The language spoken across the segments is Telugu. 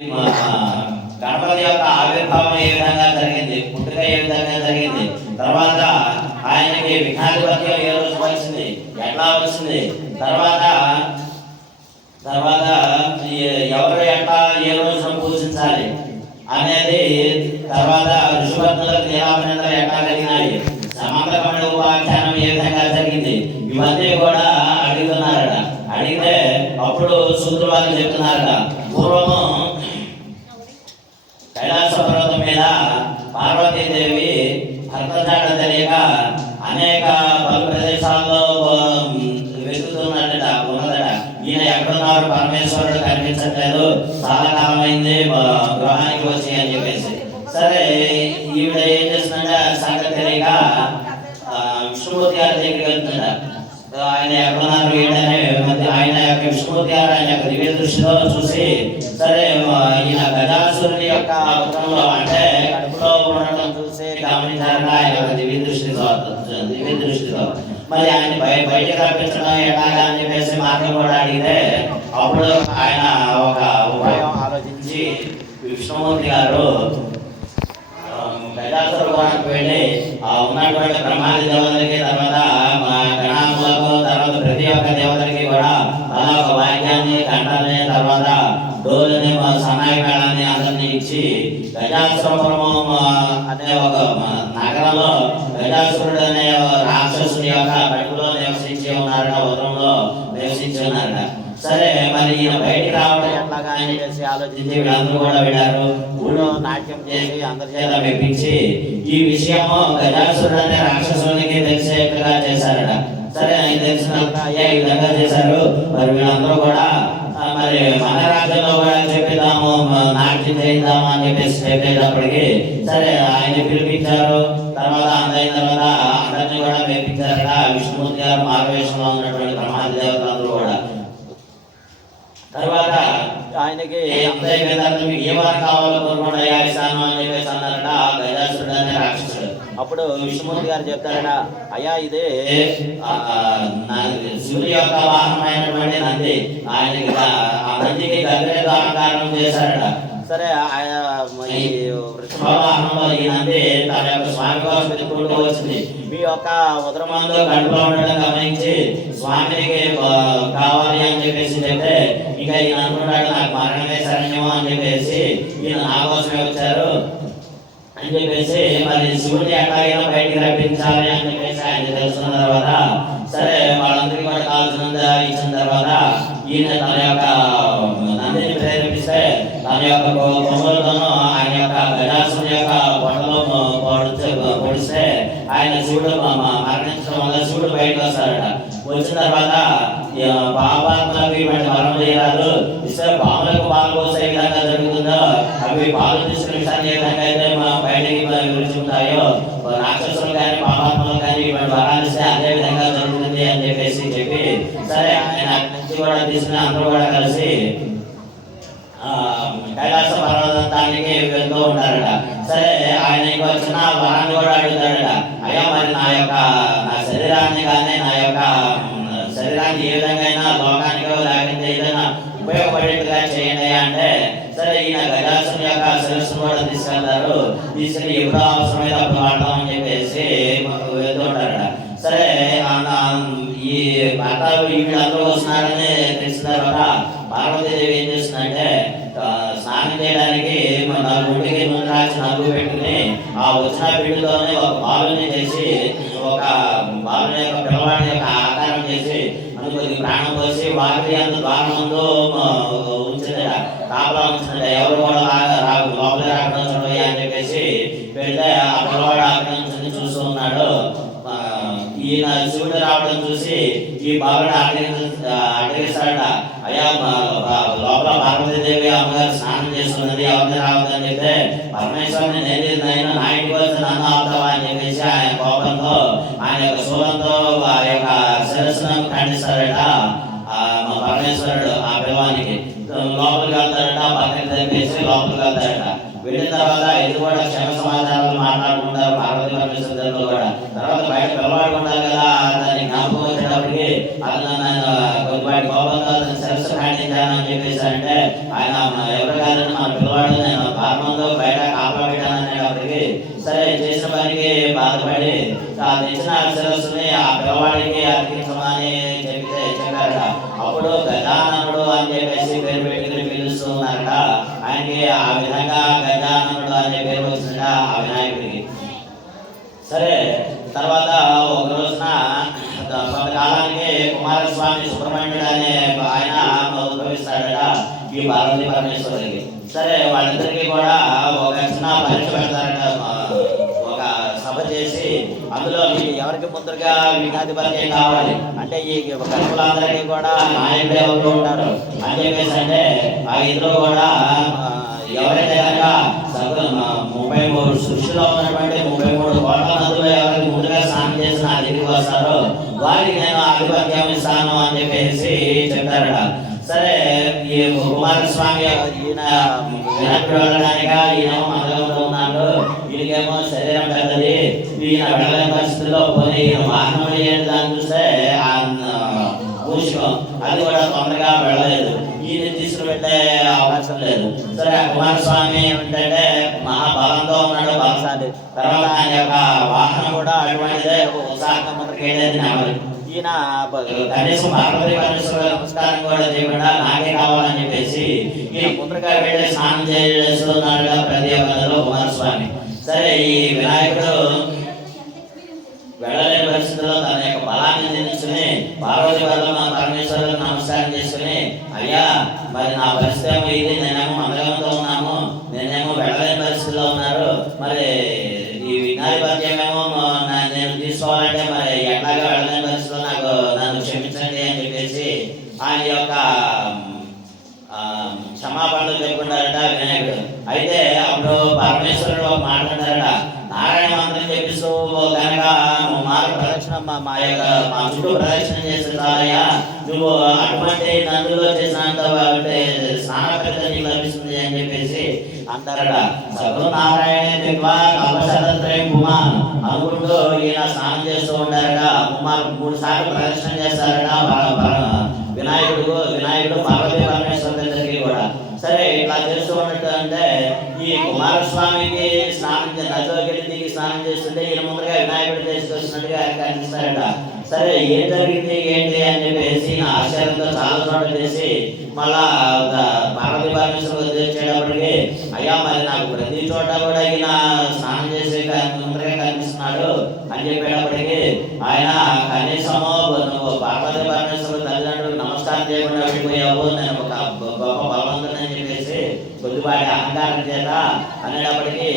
గణపతి యొక్క ఆవిర్భావం ఏ విధంగా జరిగింది, పుట్టుక ఏ విధంగా జరిగింది, తర్వాత ఆయనకి విఘ్నాధిపత్యం ఏ రోజు వచ్చింది, ఎట్లా వచ్చింది, తర్వాత ఎవరు ఎట్లా ఏ రోజున పూజించాలి అనేది, తర్వాత ఋషివర్ణులకు నీలాభరణలు ఎట్లా కలిగినాయి, సమాంతరమైన ఉపాఖ్యానం ఏ విధంగా జరిగింది, ఇవన్నీ కూడా అడుగుతున్నారట. అడిగితే అప్పుడు సూత్రులు వాళ్ళు చెప్తున్నారట, పూర్వము కైలాస పర్వతం మీద పార్వతీదేవి భర్త జాడ తెలియక అనేక పలు ప్రదేశాల్లో వెతుకుతున్నదట, ఉన్నదట. ఈయన ఎక్కడున్నారు, పరమేశ్వరుడు కనిపించట్లేదు, చాలా కాలమైంది గృహానికి వచ్చి అని చెప్పేసి. సరే ఈవిడ ఏం చేస్తుందంటే సంగతి తెలియక విష్ణుమూర్తి గారి దగ్గరికి వెళ్తుందట. ఆయన ఎక్కడున్నారు వీడని ఆయన యొక్క విష్ణుమూర్తి గారు ఆయన యొక్క దివ్య దృష్టిలో చూసి, సరే ఈయన గజాసురుని యొక్క ఉత్తరంలో అంటే కడుపులో ఉండడం చూసి గమనించారట ఆయన యొక్క దివ్య దృష్టిలో. మరి ఆయన బయటకు రప్పించడం ఎలాగా అని చెప్పేసి మార్గం కూడా అడిగితే, అప్పుడు ఆయన ఒక ఉపాయం ఆలోచించి విష్ణుమూర్తి గారు గజాసురునికి వెళ్ళి ఉన్నటువంటి బ్రహ్మాది దేవతలకి, తర్వాత గణాములకు, తర్వాత ప్రతి ఒక్క దేవతలకి కూడా అలా ఒక వాక్యాన్ని, గంటని, తర్వాత డోలుని, సన్నాయి మేళాన్ని అందరినీ ఇచ్చి గజాసురపురము అనే ఒక నగరంలో గజాసురుడు అనే రాక్షసుని యొక్క కడుపులో నివసించి ఉన్నారట, ఉదరంలో నివసించి ఉన్నారట. సరే మరి ఈయన బయటికి రావడం ఎట్లాగా అని చెప్పేసి ఆలోచించి వీళ్ళందరూ కూడా వెళ్ళారు. ఊళ్ళో నాట్యం చేసి అందరి చేత మెప్పించి ఈ విషయము గజాసురుడు అనే రాక్షసునికి తెలిసేట్టుగా చేశారట. సరే ఆయన తెలిసినాక అయ్యా ఈ విధంగా చేశారు, మరి వీళ్ళందరూ కూడా మరి మన రాజ్యంలో కూడా చెప్పిద్దాము, నాట్యం చేద్దాము అని చెప్పేసి చెప్పేటప్పటికి సరే ఆయన పిలిపించారు. తర్వాత అందైన తర్వాత అందరినీ కూడా మెప్పించారట. విష్ణుమూర్తి గారు మారువేషంలో ఉన్నటువంటి బ్రహ్మాది దేవతలందరూ కూడా. తర్వాత ఆయనకి ఏమని కావాలో కోరుకోండి ఇస్తాను అని చెప్పేసి అన్నారట గజాసురుడు అనే రాక్షసుడు. అప్పుడు విష్ణుమూర్తి గారు చెప్తారట, అయ్యా ఇదే సూర్య యొక్క వాహనమైనటువంటి నంది, ఆయనకి ఆ నందికి గంగరేతో అలంకారం చేశారట. సరే ఆయన వృషభవాహనంలో ఈ నంది తన యొక్క స్వామి కోసం వెతుకుంటూ వచ్చింది. మీ యొక్క ఉదరమంలో కడుపులో ఉండడం గమనించి స్వామికి కావాలి అని చెప్పేసి చెప్తే, ఇంకా ఈయన అనుకుంటాడు నాకు మరణమే శరణ్యమో అని చెప్పేసి ఈయన నా కోసమే వచ్చారు అని చెప్పేసి మరి శివుడిని ఎట్లాగైనా బయటికి రప్పించాలి అని చెప్పేసి ఆయన తెలుసుకున్న తర్వాత సరే వాళ్ళందరికీ కూడా కావాల్సినంత ఇచ్చిన తర్వాత ఈయన తన యొక్క నందిని ప్రేరేపిస్తే తన యొక్క కొమ్మలతోనూ ఆయన యొక్క గజాసుని యొక్క పొట్టలో పొడిస్తే ఆయన శివుడు మరణించడం వల్ల శివుడు బయటకు వస్తారట. వచ్చిన తర్వాత పాపాత్మలకు ఇటువంటి వరం చేయరాదు, ఇస్తే పాములకు పాలు పోసే విధంగా జరుగుతుందో, అవి పాలు తీసుకునే విషయాన్ని ఏ విధంగా అయితే బయటికి విరుచుకుంటాయో రాక్షసులు కానీ పాపాత్మలు కానీ ఇటువంటి వరాలు ఇస్తే అదే విధంగా జరుగుతుంది అని చెప్పి సరే ఆయన నుంచి కూడా తీసుకుని అందరూ కూడా కలిసి కైలాస పర్వతానికి వెళ్తూ ఉంటారట. సరే ఆయన వచ్చిన వరాన్ని కూడా అడుగుతాడట, అయ్యా మరి నా శరీరాన్ని కానీ నా యొక్క శరీరాన్ని ఏ విధంగా లోకానికో లేకపోతే ఏదైనా ఉపయోగపడేట్టుగా చేయండి అంటే, సరే ఈయన గజాసుని యొక్క శిరస్సు కూడా తీసుకెళ్తారు. తీసుకుని ఎప్పుడో అవసరమైతే అప్పుడు వాడతామని చెప్పేసి వెళ్తూ ఉంటారట. సరే ఈ భర్తలు వీళ్ళందరూ వస్తున్నారని తెలిసిన తర్వాత పార్వతీదేవి ఏం చేస్తుందంటే స్నానం చేయడానికి ఒంటికి నూనె రాసి నలుగు పెట్టుకుని ఆ వచ్చిన బిడ్డలోనే ఒక బాలుని చేసి, ఒక బాలుని యొక్క పిల్లవాడి యొక్క ఆకారం చేసి కొద్ది ప్రాణం పోసి వారి అంత ద్వారం ముందు ఉంచిందట, కాపలా ఉంచిందట. ఎవరు కూడా లోపల రావడం చూడవి అని చెప్పేసి పెడితే ఆ పిల్లవాడు అక్కడ నుంచి చూస్తూ ఉన్నాడు. ఈయన శివుడు రావడం చూసి ఈ బాలుడు అడిగేస్తాడట, అయ్యా లోపల పార్వతీదేవి అమ్మగారు స్నానం చేస్తున్నది, ఎవరిని రావద్దని చెప్తే పరమేశ్వరుని నేను నా ఇంటికి వచ్చి నన్ను ఆపుతావా అని చెప్పేసి ఆయన కోపంతో ఆయన యొక్క శూలంతో ఆ యొక్క శిరస్సును ఖండిస్తాడట. పరమేశ్వరుడు ఆ పిల్లవానికి లోపలికి వెళ్తాడట, పక్కకి తెప్పేసి లోపలికి వెళ్తాడట. వెళ్ళిన తర్వాత ఇది కూడా క్షమ సమాచారాలు మాట్లాడుకుంటారు పార్వతీ పరమేశ్వరులతో కూడా. తర్వాత బయట పిల్లవాడు ఉండాలి కదా, దాన్ని జ్ఞాపకం వచ్చేటప్పటికి అతను కొద్దిపాటి కోపంతో అతను శిరస్సు ఖండించాను అని చెప్పేసి అంటే ఆయన ఎవరు కాదని మన పిల్లవాడు నేను బాగా బయట కాపలా పెట్టాననేటప్పటికి సరే చేసిన పనికి బాధపడి ఆ తెచ్చిన శిరస్సుని ఆ పిల్లవాడికి అర్పించమని చెప్పారట. అప్పుడు గజాననుడు అని చెప్పేసి పేరు పెట్టుకుని పిలుస్తున్నారట. ఆయనకి ఆ విధంగా గజాననుడు అనే పేరు వచ్చిందట ఆ వినాయకుడికి. సరే తర్వాత ఒక రోజున కొంతకాలానికి కుమారస్వామి సుబ్రహ్మణ్యుడు అనే ఆయన ఉద్భవిస్తాడట ఈ పార్వతీ పరమేశ్వరుడికి. సరే వాళ్ళిద్దరికి కూడా ఒక చిన్న పరీక్ష పెడతారట. ఒక సభ చేసి అందులో మీకు ఎవరికి ముందుగా విఘాధిపత్యం కావాలి అంటే ఈ కనుమలందరికీ కూడా నాయకుడు ఎవరు ఉంటారు అని చెప్పేసి అంటే ఆ ఇద్దరు కూడా ఎవరైతే కనుక 33 సృష్టిలో ఉన్నటువంటి 33 కోట్ల నదులు ఎవరికి ముందుగా స్నానం చేసి నా దగ్గరికి వస్తారో వారికి నేను ఆధిపత్యం ఇస్తాను అని చెప్పేసి చెప్తారట. సరే ఈ కుమారస్వామి ఈయన వినాయకుడు వెళ్ళడానిక ఈయనేమో మందగంలో ఉన్నాడు, ఈయనకేమో శరీరం పెద్దది, ఈయన వెళ్ళలేని పరిస్థితుల్లో పోనీ ఈయన వాహనం ఏంటి దాన్ని చూస్తే మూషికం అది కూడా తొందరగా వెళ్ళలేదు, ఈయన తీసుకుని వెళ్ళే అవకాశం లేదు. సరే కుమారస్వామి ఏమిటంటే మహాబలంతో ఉన్నాడు, బలశాలి. తర్వాత ఆయన యొక్క వాహనం కూడా అటువంటిదే, ఉత్సాహంగా ముందుకు వెళ్ళేది నెమలి. ఈయన కనీసం పార్వతీ పరమేశ్వరుడు నమస్కారం కూడా చేయకుండా నాకే కావాలని చెప్పేసి ఈయన ముందుగా వెళ్ళి స్నానం చేస్తున్నాడు ప్రతి ఒక్కరిలో కుమారస్వామి. సరే ఈ వినాయకుడు వెళ్ళలేని పరిస్థితుల్లో తన యొక్క బలాన్ని నిలుచుని పార్వతీ పరమేశ్వరులకు నమస్కారం చేసుకుని, అయ్యా మరి నా పరిస్థితి ఏమో ఇది, నేనేమో మందగంతో ఉన్నాము, నేనేమో వెళ్ళలేని పరిస్థితుల్లో ఉన్నారు, మరి ఈ విఘ్నాధిపత్యం ఏమో నేను తీసుకోవాలంటే మరి ఎట్లాగా వెళ్ళలేని పరిస్థితుల్లో నన్ను క్షమించండి అని చెప్పేసి ఆయన యొక్క క్షమాపణలు చెప్పుకుంటారట వినాయకుడు. అయితే అప్పుడు పరమేశ్వరుడు ఒక మాట్లాడారట, నారాయణ మంత్రం చెప్పిస్తూ కనుక నువ్వు మారు ప్రదక్షిణ మా చుట్టూ ప్రదక్షిణ చేస్తున్నారయ్యా, నువ్వు అటువంటి నదుల్లో చేసినంత స్నాన పెద్ద నీకు లభిస్తుంది అని చెప్పేసి అంటారట. సగుణ నారాయణ అనుకుంటూ ఈయన స్నానం చేస్తూ ఉంటారట. 3 సార్లు ప్రదక్షిణ చేస్తారట వినాయకుడు పార్వతీ పరమేశ్వరుల దగ్గరికి కూడా. సరే ఇట్లా చేస్తూ ఉన్నట్టు అంటే ఈ కుమారస్వామికి నదిలోకి వెళ్ళి దిగి స్నానం చేస్తుంటే ఈయన ముందుగా వినాయకుడు చేసుకొచ్చినట్టుగా కనిపిస్తారట. సరే ఏం జరిగింది ఏంటి అని చెప్పేసి నా ఆశ్చర్యంతో చాలా చోట్ల చేసి మళ్ళా పార్వతీ పరమేశ్వరుడు తెచ్చేటప్పటికి, అయ్యా మరి నాకు ప్రతి చోట కూడా ఈయన స్నానం చేసి ముందుగా కనిపిస్తున్నాడు అని చెప్పేటప్పటికి ఆయన కనీసము నువ్వు పార్వతీ పరమేశ్వరుడు తల్లిదండ్రులకు నమస్కారం చేయకుండా వెళ్ళిపోయావు, నేను ఒక గొప్ప బలవంతుని అని చెప్పేసి కొద్దిపాటి అహంకారం చేత అనేటప్పటికీ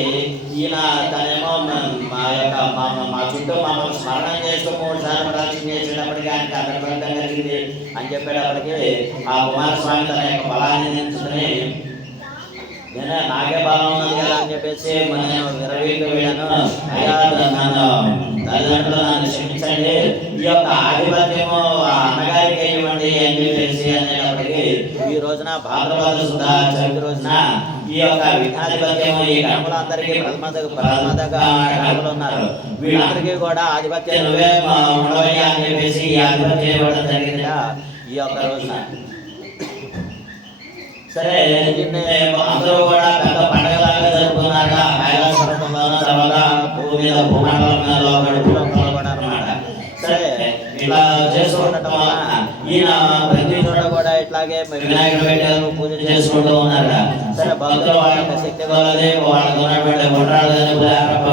ఈయన తనేమో మా చుట్టూ మమ్మల్ని స్మరణం చేస్తూ 3 సార్లు ప్రదక్షిణ చేసేటప్పటికీ ఆయనకి అక్కడ ఫలితం కలిగింది అని చెప్పేటప్పటికీ ఆ కుమారస్వామి తన యొక్క బలాన్ని నిలుచుకుని, నేను నాకే బలం ఉన్నది కదా అని చెప్పేసి నేను విరవీకి వెళ్ళాను, అయ్యా నన్ను తల్లిదండ్రులు నన్ను క్షమించండి, ఈ యొక్క ఆధిపత్యము అన్నగారికి ఇవ్వండి అని చెప్పేసి అనేటప్పటికీ ఈ రోజున భాద్రపద శుద్ధ చవితి రోజున ఈ యొక్క విఘ్నాధిపత్యము ఈ గణములందరికీ ప్రథమగా గణములు ఉన్నారు, వీళ్ళందరికీ కూడా ఆధిపత్యం నువ్వే ఉండవయ్యా అని చెప్పేసి ఈ ఆధిపత్యం ఇవ్వడం జరిగింది ఈ యొక్క రోజున. సరే అందరూ కూడా పెద్ద పండుగలాగా జరుపుకున్నాక కైలాసపర్వతంలోనూ తర్వాత భూమి మీద భూమండలంలో కూడా అనమాట. సరే ఇట్లా చేస్తూ ఉండటం వలన ఈయన ప్రతి చోట కూడా ఇట్లాగే వినాయకుడు పెట్టారు, పూజ చేసుకుంటూ ఉన్నారు. సరే భక్తులు వాళ్ళ యొక్క శక్తి కొలది వాళ్ళకు ఉన్నటువంటి వంటలని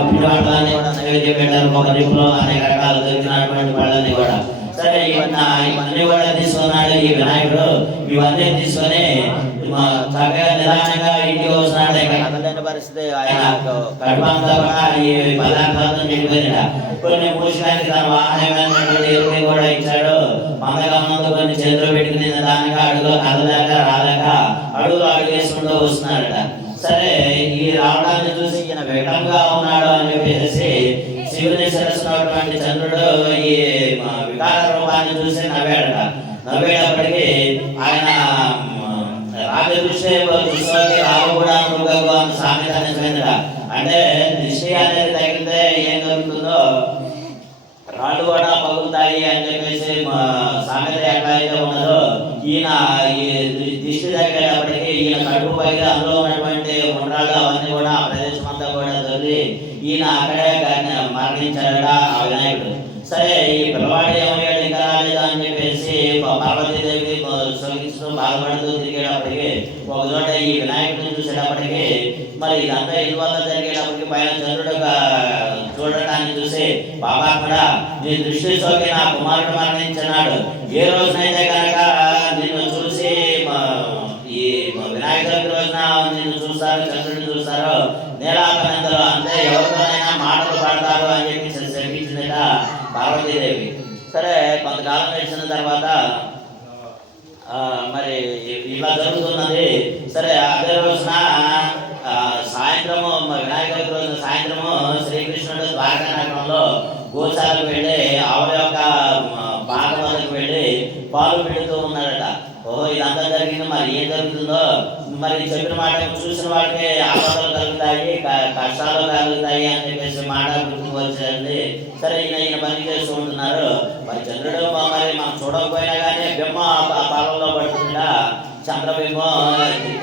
పిండి వంటలని కూడా నైవేద్యం పెట్టారు, ఒక దిప్పులో అనేక రకాలు దొరికినటువంటి వాళ్ళని కూడా. సరే ఇవన్నీ కూడా తీసుకున్నాడు ఈ వినాయకుడు. ఇవన్నీ తీసుకొని చక్కగా నిదానంగా ఇంటికి వస్తున్నాడు. ఇక్కడ కదలేని పరిస్థితి, ఆయన కడుపంతా కూడా ఈ పదార్థాలతో నిండిపోయిన కొన్ని మూసికానికి తన వాహనమైనటువంటి ఎరువుని కూడా ఇచ్చాడు. మందగమనంతో కొన్ని చేతులు పెట్టుకుని నిదానంగా అడుగులో కదలేక రాలేక అడుగులో అడుగు వేసుకుంటూ వస్తున్నాడట. సరే ఈ రావడాన్ని చూసి ఈయన వికటంగా ఉన్నాడు అని చెప్పేసి శివుని శిరస్సున్నటువంటి చంద్రుడు ఈ వికార రూపాన్ని చూసి నవ్వాడట. నవ్వేటప్పటికీ ఆయన రాజదృష్టి రావు కూడా సామెత నిజమైనట. అంటే దృష్టి అనేది తగిలితే ఏం జరుగుతుందో రాళ్ళు కూడా పగులుతాయి అని చెప్పేసి సామెత ఎట్లయితే ఉన్నదో ఈయన ఈ దిష్టి తగిలేటప్పటికీ ఈయన కడుపు పైగా అందులో ఉన్నటువంటి ఉండ్రాళ్ళు అవన్నీ కూడా ఆ ప్రదేశం అంతా కూడా దొరికి ఈయన అక్కడే మరణించాడట ఆ వినాయకుడు. సరే ఈ పిల్లవాడు ఏమయ్యాడు ఇంకా రాలేదు అని చెప్పేసి పార్వతీదేవి సొగిస్తూ బాధపడుతూ తిరిగేటప్పటికి ఒక చోట ఈ వినాయకుడిని చూసేటప్పటికి మరి ఇదంతా ఇందువల్ల జరిగేటప్పటికి పైన చంద్రుడు చూడటాన్ని చూసి బాబా కూడా నీ దృష్టి సోకి నా కుమారుడు మరణించినాడు, ఏ రోజునైతే కనుక నిన్ను చూసి ఈ వినాయక చవితి రోజున నిన్ను చూస్తారు, చంద్రుడిని చూస్తారు, నేలాపనందరూ అంతే ఎవరితోనైనా మాటలు పడతారు అని చెప్పి శపించిందట పార్వతీదేవి. సరే కొంతకాలం గడిచిన తర్వాత మరి ఇలా జరుగుతున్నది. సరే అదే రోజున సాయంత్రము వినాయక చవితి రోజున సాయంత్రము శ్రీకృష్ణుడు ద్వారకా నగరంలో గోశాలకు వెళ్ళి ఆవుల యొక్క బాట వద్దకు వెళ్ళి పాలు పెడుతూ ఉన్నాడట. ఓహో ఇదంతా జరిగింది, మరి ఏం జరుగుతుందో మరి చెప్పిన మాట చూసిన వాళ్ళకి ఆపదలు కలుగుతాయి, కష్టాలు కలుగుతాయి అని చెప్పేసి మాట గుర్తుకు వచ్చేది. సరే ఈయన పని చేస్తూ ఉంటున్నారు. మరి చంద్రుడు మరి మనం చూడకపోయినా కానీ బింబం ఆ పాలల్లో పడుతుందా, చంద్రబింబం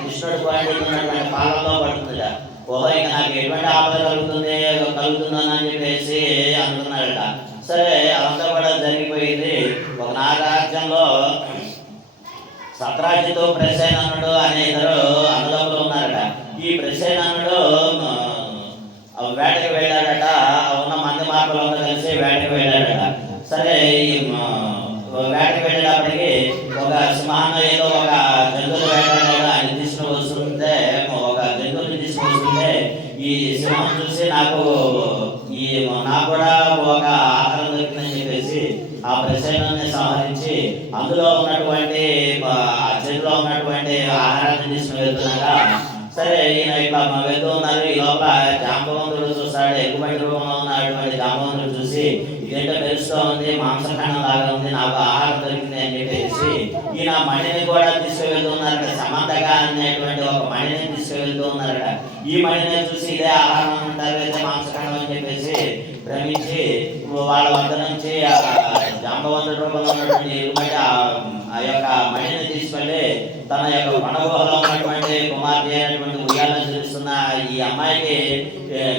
కృష్ణుడు పోయినటువంటి పాలల్లో పడుతుందా. ఓహో ఇక నాకు ఎటువంటి ఆపద కలుగుతుందని అని చెప్పేసి అనుకున్నాడట. సరే అదంతా కూడా జరిగిపోయింది. ఒక నాగరాజ్యంలో సత్రాజితు ప్రసేననుడు అనే ఇద్దరు అన్నదమ్ములు ఉన్నారట. ఈ ప్రసేననుడు వేటకి వెళ్ళాడట, ఉన్న మంది మార్పులంతా కలిసి వేటకి వెళ్ళాడట. సరే ఈ వేటకి వెళ్ళేటప్పటికి ఒక సింహాన్ని ఏదో ఒక జంతువులు వేటాడాడు, ఆయన తీసుకుని వస్తుంటే ఒక జంతువుని తీసుకుని వస్తుంటే ఈ సింహం చూసి నాకు కూడా ఒక ఆహారం దొరికిందని చెప్పేసి ఆ ప్రసేనాన్ని సంహరించి అందులో ఉన్నటువంటి ఆ చెట్టులో ఉన్నటువంటి ఆహారాన్ని తీసుకుని వెళ్తున్నాగా సరే ఈయన ఇట్లా వెళ్తూ ఉన్నారు. ఈ లోపల జాంబవంతుడు చూస్తాడు, ఎగుబడి రూపంలో ఉన్నటువంటి జాంబవంతుడు చూసి ఇదేంటో మెరుస్తూ ఉంది, మాంసఖండం లాగా ఉంది, నాకు ఆహారం దొరికింది అని చెప్పేసి ఈయన మణిని కూడా తీసుకువెళ్తూ ఉన్నారట. సమంతగా అనేటువంటి ఒక మణిని తీసుకువెళ్తూ ఉన్నారట. ఈ మణిని చూసి ఇదే ఆహారం అంటారు, ఇదే మాంసఖండం అని చెప్పేసి భ్రమించి వాళ్ళ వద్ద నుంచి జాంబవంతుడి రూపంలో ఉన్నటువంటి ఎగుబడి ఆ యొక్క మణిని తీసుకెళ్ళి తన యొక్క కొండగుహలో ఉన్నటువంటి కుమార్తె అయినటువంటి ఉయ్యాలను చూస్తున్న ఈ అమ్మాయికి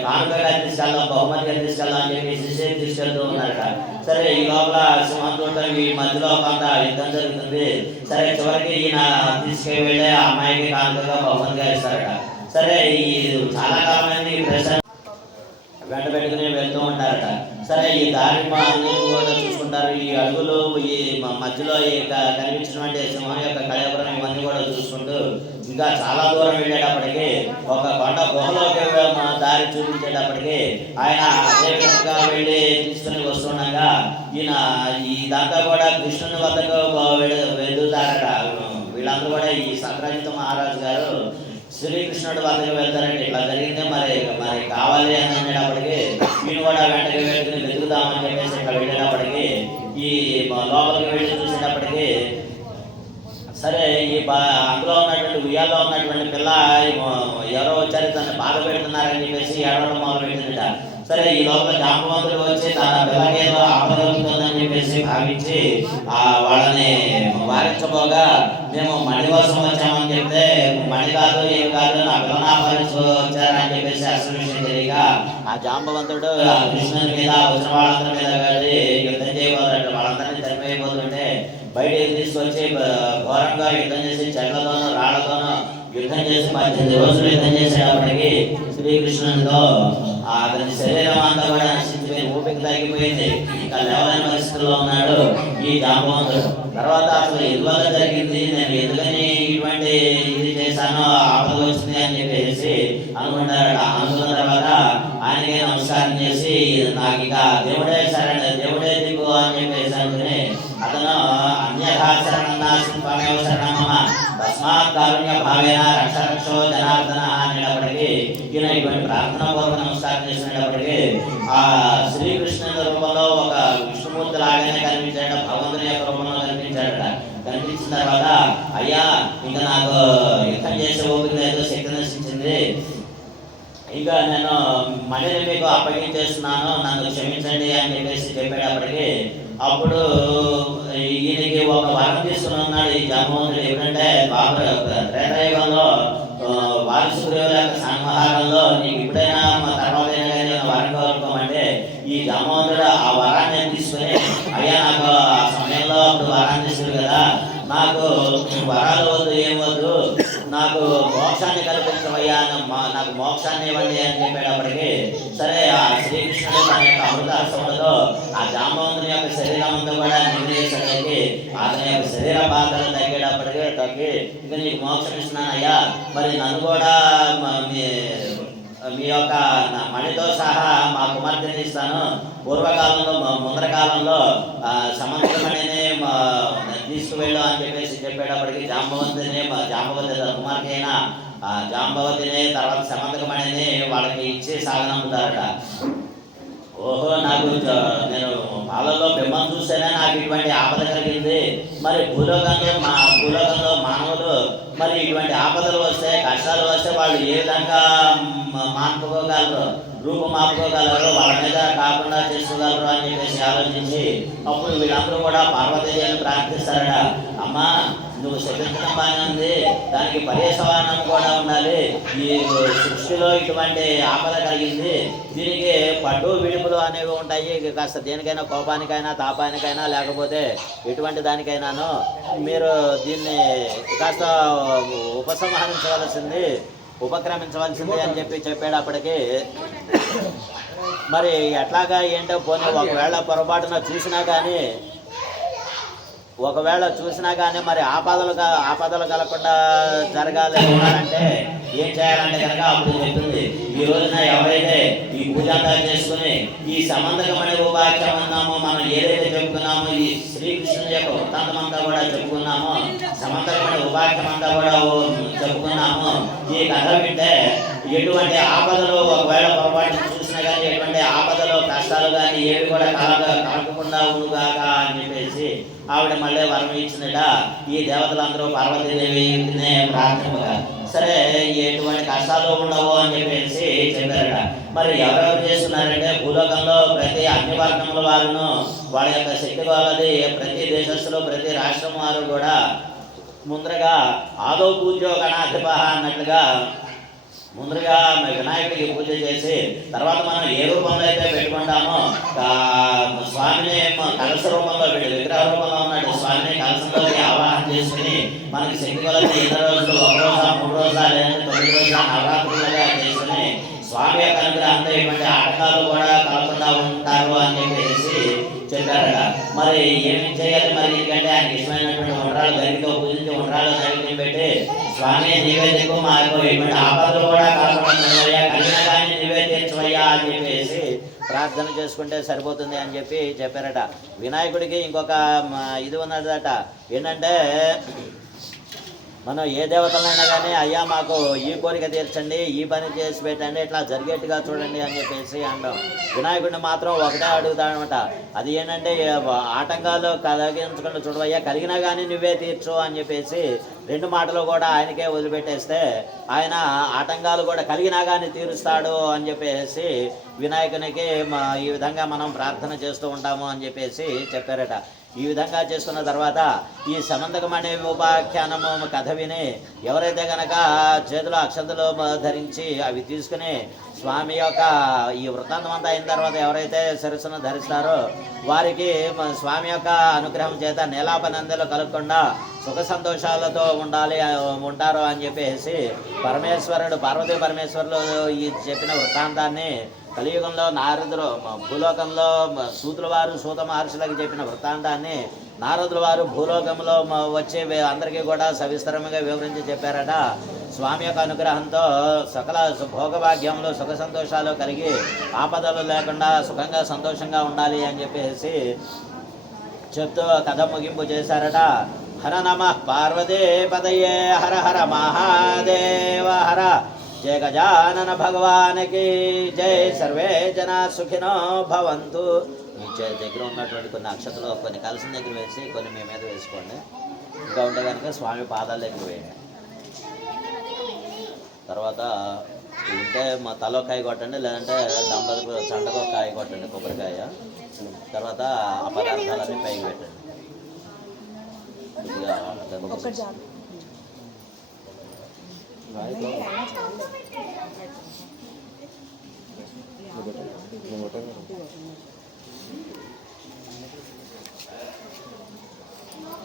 కానుకగా తీసుకెళ్దాం, బహుమతిగా తీసుకెళ్దాం అని చెప్పేసి తీసుకెళ్తూ ఉన్నారట. సరే ఈ లోపల సింహంతో ఈ మధ్యలో కొంత యుద్ధం జరుగుతుంది. సరే చివరికి ఈయన తీసుకెళ్ళి ఆ అమ్మాయికి కానుకగా బహుమతిగా ఇస్తారట. సరే ఈ చాలా కాలమైంది వెంట పెట్టుకుని వెళ్తూ ఉంటారట. సరే ఈ దారి కూడా చూసుకుంటారు. ఈ అడుగులు ఈ మధ్యలో కనిపించినటువంటి సింహం యొక్క కళాపురం ఇవన్నీ కూడా చూసుకుంటూ ఇంకా చాలా దూరం వెళ్ళేటప్పటికి ఒక కొండ గుహలోకి దారి చూపించేటప్పటికి ఆయన అదే విధంగా వెళ్ళి తీసుకుని వస్తుండగా ఈయన ఇదంతా కూడా కృష్ణుని వద్దకు వెళ్తారట. వీళ్ళందరూ కూడా ఈ సత్రాజితు మహారాజు గారు శ్రీకృష్ణుడు వద్దకు వెళ్తారండి. ఇట్లా జరిగిందే మరి కావాలి అని అనేటప్పటికి వీళ్ళు కూడా వెంటనే వెళ్తుని వెతుకుదామని చెప్పేసి ఇట్లా వెళ్ళేటప్పటికి ఈ లోపలికి వెళ్ళి చూసేటప్పటికి సరే ఈ అందులో ఉన్నటువంటి ఉయ్యాల్లో ఉన్నటువంటి పిల్ల ఎవరో వచ్చారు తనని బాధ పెడుతున్నారని చెప్పేసి ఏడవడం మొదలు పెట్టిందట. సరే ఈ లోపల జాంబవంతుడు వచ్చి తన పిల్లకి ఏదో ఆపదలుతుందని చెప్పేసి భావించి వాళ్ళని వారించబోగా మేము మణి కోసం వచ్చామని చెప్తే మణి కాదు ఏం కాదు నా పిల్లని ఆపరించి వచ్చారని చెప్పేసి అసలు విషయం తెలియగా ఆ జాంబవంతుడు కృష్ణుని మీద వచ్చిన వాళ్ళందరి మీద వెళ్ళి యుద్ధం చేయబోతున్నట్టు వాళ్ళందరినీ చనిపోయిపోతుంటే బయటికి తీసుకొచ్చి ఘోరంగా యుద్ధం చేసి చెట్లతోనూ రాళ్లతోనూ యుద్ధం చేసి 18 రోజులు యుద్ధం చేసేటప్పటికి శ్రీకృష్ణునితో అతని శరీరం అంతా కూడా నశించిపోయి ఊపికి తగ్గిపోయింది. ఇంకా లేవలేని పరిస్థితుల్లో ఉన్నాడు ఈ జాంబవంతుడు. తర్వాత అసలు ఎందువల్ల జరిగింది, నేను ఎందుకని ఇటువంటి ఇది చేశానో ఆపద వచ్చింది అని చెప్పేసి అనుకుంటాడు. అనుకున్న తర్వాత ఆయనకే నమస్కారం చేసి నాకు ఇక దేవుడే శరణ, దేవుడే దిక్కు అని చెప్పేసి అనుకుని అతను అన్యథా శరణం తస్మాత్ కారుణ్య భావేన రక్షరక్షో జనార్దన అనేటప్పటికీ ఈయన ఇటువంటి ప్రార్థనా పూర్వక నమస్కారం చేసినప్పటికీ ఆ శ్రీకృష్ణుని రూపంలో ఒక విష్ణుమూర్తి లాగానే కనిపించాడ, భగవంతుని యొక్క రూపంలో కనిపించాడట. కనిపించిన తర్వాత అయ్యా ఇంకా నాకు యుద్ధం చేసే ఓపిక లేదు, శక్తి నశించింది, ఇంకా నేను మళ్ళీ మీకు అప్పగించేస్తున్నాను, నన్ను క్షమించండి అని చెప్పేసి చెప్పేటప్పటికి అప్పుడు ఈయనకి ఒక వరం తీసుకుని ఉన్నాడు ఈ జాంబవంతుడు. ఏమిటంటే త్రేతాయుగంలో సుగ్రీవుల యొక్క సంహారంలో నీకు ఇప్పుడైనా తర్వాత వరం కోరుకోమంటే ఈ జామవంతుడు ఆ వరాన్ని తీసుకుని అయ్యా నాకు ఆ సమయంలో అప్పుడు వరాన్ని తీసుకుని కదా నాకు వరాలు వద్దు ఏం వద్దు నాకు మోక్షాన్ని కల్పించవయ్యా నాకు మోక్షాన్ని ఇవ్వండి అని చెప్పేటప్పటికి సరే ఆ శ్రీకృష్ణుడు తన యొక్క అమృతాశ్రమంలో ఆ జాంబవంతుని యొక్క శరీరం అంతా కూడా నిర్ణయించడానికి అతని యొక్క శరీర బాధలు తగ్గేటప్పటికి తగ్గి ఇక నీకు మోక్షం ఇస్తున్నానయ్యా మరి నన్ను కూడా మీ యొక్క మణితో సహా మా కుమార్తెని ఇస్తాను పూర్వకాలంలో ముందర కాలంలో సమంతమణిని తీసుకువెళ్ళు అని చెప్పేటప్పటికి జాంబవతి కుమార్తె అయిన జాంబవతిని తర్వాత సమంతకమణిని వాళ్ళకి ఇచ్చి సాగనంపుతారట. ఓహో నాకు నేను పాలల్లో బింబం చూస్తేనే నాకు ఇటువంటి ఆపద కలిగింది, మరి భూలోకంలో మానవులు మరి ఇటువంటి ఆపదలు వస్తే కష్టాలు వస్తే వాళ్ళు ఏ విధంగా మానుకోగలరు, రూపమాపుకోగలరు, వాళ్ళ మీద కాకుండా చేసుకోగలరు అని చెప్పేసి ఆలోచించి అప్పుడు వీళ్ళందరూ కూడా పార్వతీదేవిని ప్రార్థిస్తారట. అమ్మా నువ్వు శపించడం బాగానే ఉంది, దానికి పర్యవసానం కూడా ఉండాలి. ఈ సృష్టిలో ఇటువంటి ఆపద కలిగింది, దీనికి పట్టు విడుపులు అనేవి ఉంటాయి. కాస్త దేనికైనా కోపానికైనా తాపానికైనా లేకపోతే ఎటువంటి దానికైనాను మీరు దీన్ని కాస్త ఉపక్రమించవలసింది అని చెప్పేటప్పటికి మరి ఎట్లాగా ఏంటో పోనీ ఒకవేళ పొరపాటున చూసినా కానీ మరి ఆపదలు కలగకుండా జరగాలి అంటే ఏం చేయాలంటే కనుక అప్పుడు చెప్తుంది, ఈ రోజున ఎవరైతే ఈ పూజంతా చేసుకుని ఈ సమంతకమణి ఉపాఖ్యం ఉన్నామో మనం ఏదైతే చెప్పుకున్నామో ఈ శ్రీకృష్ణుని యొక్క వృత్తాంతం అంతా కూడా చెప్పుకున్నామో సమంతకమణి ఉపాఖ్యం అంతా కూడా చెప్పుకున్నాము. ఈ కథ వింటే ఎటువంటి ఆపదలు ఒకవేళ పొరపాటు చూసినా కానీ ఎటువంటి ఆపదలు కష్టాలు కానీ ఏవి కూడా కలగకుండా ఉండుగాక అని చెప్పేసి ఆవిడ మళ్ళీ వరం ఇచ్చినట. ఈ దేవతలందరూ పార్వతీదేవినే ప్రార్థనగా సరే ఎటువంటి కష్టాలు ఉండవు అని చెప్పేసి చెప్పారట. మరి ఎవరెవరు చేస్తున్నారంటే భూలోకంలో ప్రతి అన్ని వర్గముల వారును వాళ్ళ యొక్క శక్తి వాళ్ళది ప్రతి దేశస్తులు ప్రతి రాష్ట్రం వారు కూడా ముందరగా ఆదో పూజో గణాధిప అన్నట్లుగా ముందుగా వినాయకుడికి పూజ చేసి తర్వాత మనం ఏ రూపంలో అయితే పెట్టుకుంటామో స్వామిని కలస రూపంలో పెట్టి విగ్రహ రూపంలో ఉన్నట్టు స్వామిని కలసంలోకి ఆవాహన చేసుకుని మనకి శక్తి కొలది 2 రోజులు 1 రోజా 3 రోజా లేదంటే 9 రోజుల నవరాత్రులుగా చేసుకుని స్వామి యొక్క అనుగ్రహంతో ఇటువంటి ఆటంకాలు కూడా కలగకుండా ఉంటారు అని చెప్పేసి చెప్పారట. మరి ఏమి చేయాలి మరి ఎందుకంటే ఆయనకి ఇష్టమైనటువంటి ఉండ్రాలు గరితో పూజించి ఉండ్రాలు నైవేద్యం పెట్టి స్వామి నివేదికు మాకు ఇటువంటి ఆపదలు కూడా కలగకుండా కలిగిన కానీ నివేదించవయ్యా అని చెప్పేసి ప్రార్థన చేసుకుంటే సరిపోతుంది అని చెప్పారట. వినాయకుడికి ఇంకొక ఇది ఉన్నదట, ఏంటంటే మనం ఏ దేవతలైనా కానీ అయ్యా మాకు ఈ కోరిక తీర్చండి, ఈ పని చేసి పెట్టండి, ఇట్లా జరిగేట్టుగా చూడండి అని చెప్పేసి అంటాం. వినాయకుడిని మాత్రం ఒకటే అడుగుతాడనమాట, అది ఏంటంటే ఆటంకాలు కలిగించకుండా చూడవయ్యా, కలిగినా కానీ నువ్వే తీర్చు అని చెప్పేసి 2 మాటలు కూడా ఆయనకే వదిలిపెట్టేస్తే ఆయన ఆటంకాలు కూడా కలిగినా కానీ తీరుస్తాడు అని చెప్పేసి వినాయకునికి ఈ విధంగా మనం ప్రార్థన చేస్తూ ఉంటాము అని చెప్పేసి చెప్పారట. ఈ విధంగా చేసుకున్న తర్వాత ఈ సమంతకమణి ఉపాఖ్యానము కథ విని ఎవరైతే కనుక చేతిలో అక్షంతలు ధరించి అవి తీసుకుని స్వామి యొక్క ఈ వృత్తాంతం అంతా అయిన తర్వాత ఎవరైతే శిరస్సును ధరిస్తారో వారికి స్వామి యొక్క అనుగ్రహం చేత నీలాపనందలు కలగకుండా సుఖ సంతోషాలతో ఉంటారు అని చెప్పేసి పార్వతీ పరమేశ్వరులు ఈ చెప్పిన వృత్తాంతాన్ని కలియుగంలో నారదులు భూలోకంలో సూతుల వారు సూత మహర్షులకు చెప్పిన వృత్తాంతాన్ని నారదుల వారు భూలోకంలో వచ్చే అందరికీ కూడా సవిస్తరంగా వివరించి చెప్పారట. స్వామి యొక్క అనుగ్రహంతో సకల భోగభాగ్యంలో సుఖ సంతోషాలు కలిగి ఆపదలు లేకుండా సుఖంగా సంతోషంగా ఉండాలి అని చెప్పేసి చెప్తూ కథ ముగింపు చేశారట. హర నమః పార్వతే పదయే హర హర మహాదేవ హర. జయ గజానన భగవానికి జై. సర్వే జనా సుఖినో భవంతు. మీ దగ్గర ఉన్నటువంటి కొన్ని అక్షతలు కొన్ని కలసం దగ్గర వేసి కొన్ని మీ మీద వేసుకోండి. ఇంకా ఉంటే కనుక స్వామి పాదాల దగ్గర వేయండి. తర్వాత ఉంటే మా తలో కాయ కొట్టండి, లేదంటే దంపతులు చండకో కాయ కొట్టండి, కొబ్బరికాయ. తర్వాత ఆ పదార్థాలన్నీ పైకి పెట్టండి. కొద్దిగా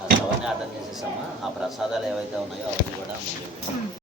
అవన్నీ అటెండ్ చేసేసామా. ఆ ప్రసాదాలు ఏవైతే ఉన్నాయో అవన్నీ కూడా